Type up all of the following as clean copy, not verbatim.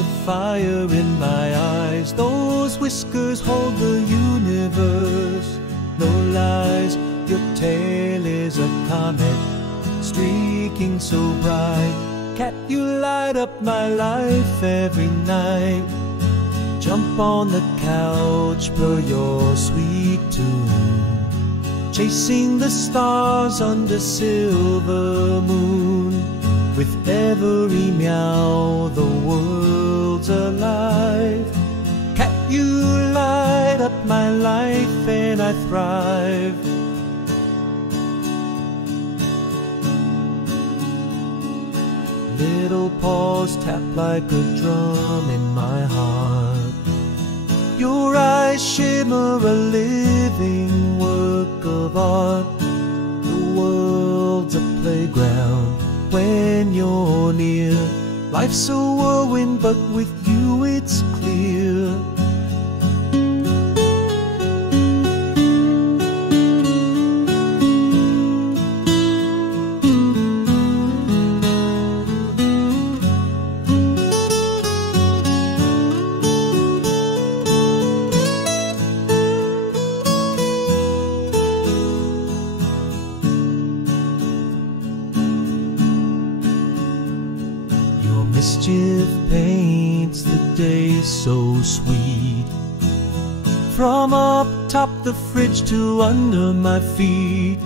the fire in my eyes. Those whiskers hold the universe. No lies, your tail is a comet, streaking so bright. Cat, you light up my life every night. Jump on the couch, blow your sweet tune, chasing the stars under silver moon. With every meow, the world's alive. Cat, you light up my life and I thrive. Little paws tap like a drum in my heart. Your eyes shimmer a living work of art. The world's a playground when you're near. Life's a whirlwind, but with you it's clear. Mischief paints the day so sweet. From up top the fridge to under my feet,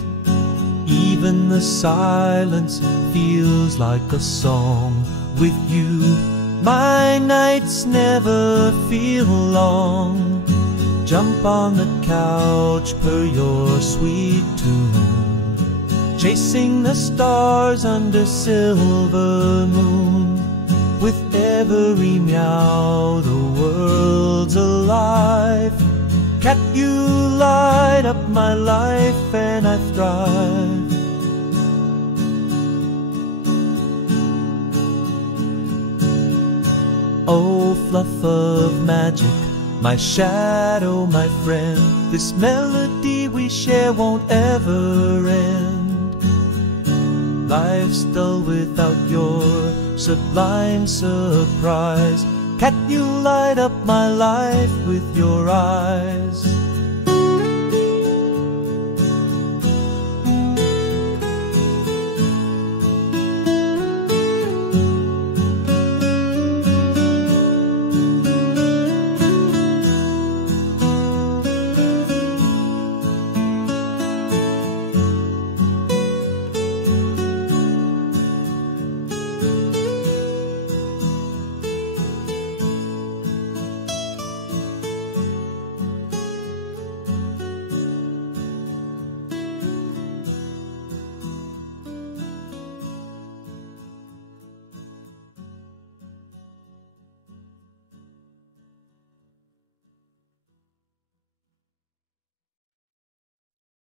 even the silence feels like a song. With you, my nights never feel long. Jump on the couch per your sweet tune, chasing the stars under silver moon. With every meow, the world's alive. Cat, you light up my life and I thrive. Oh, fluff of magic, my shadow, my friend. This melody we share won't ever end. Life's dull without your sublime surprise. Cat, you light up my life with your eyes.